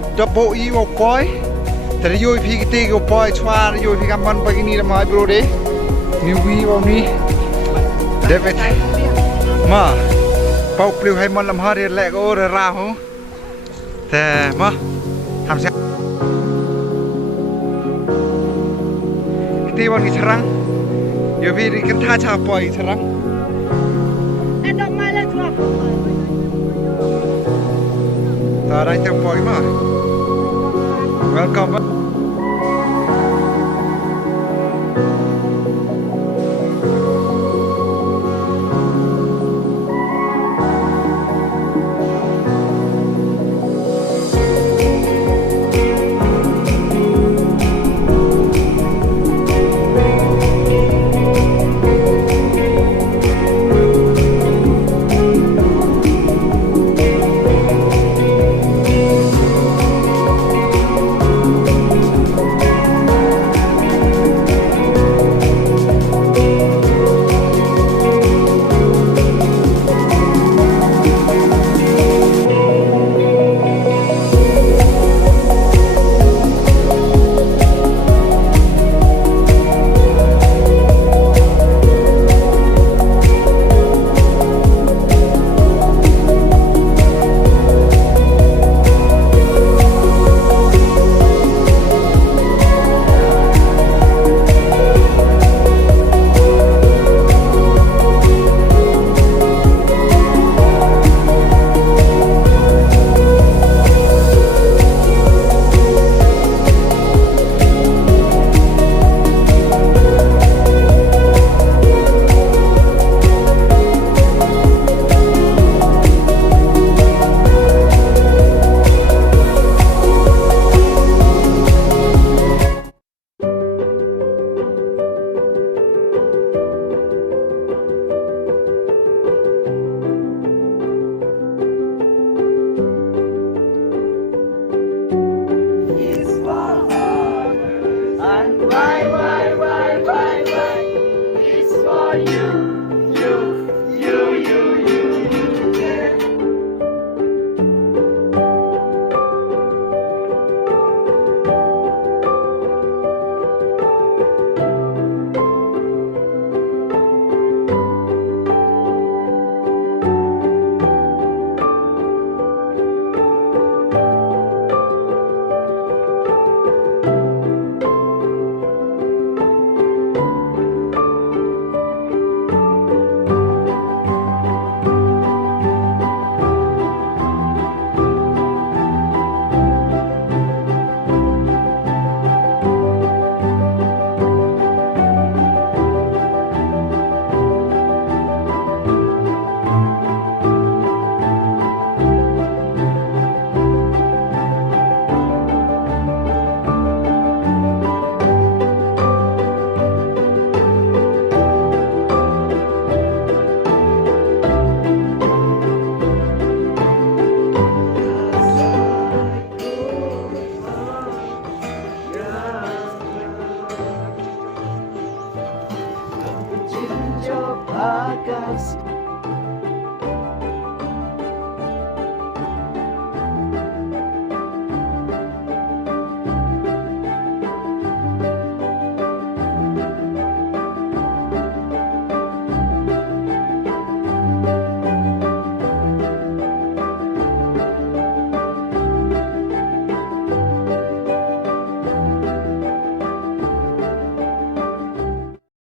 double E mau poi. Tadi yo pi kita go poi chua yo pi kaman pagi ni dah mai bro deh. Ni wi mau ni. David. Ma. Pau pliu hai mon lam ha dia lek o ra hu. Te ma. Tham sia. Kita wan ni serang. Yo pi di kan tha cha poi serang. Dok malah cua. Ta rai ta poi ma. Welcome. Akas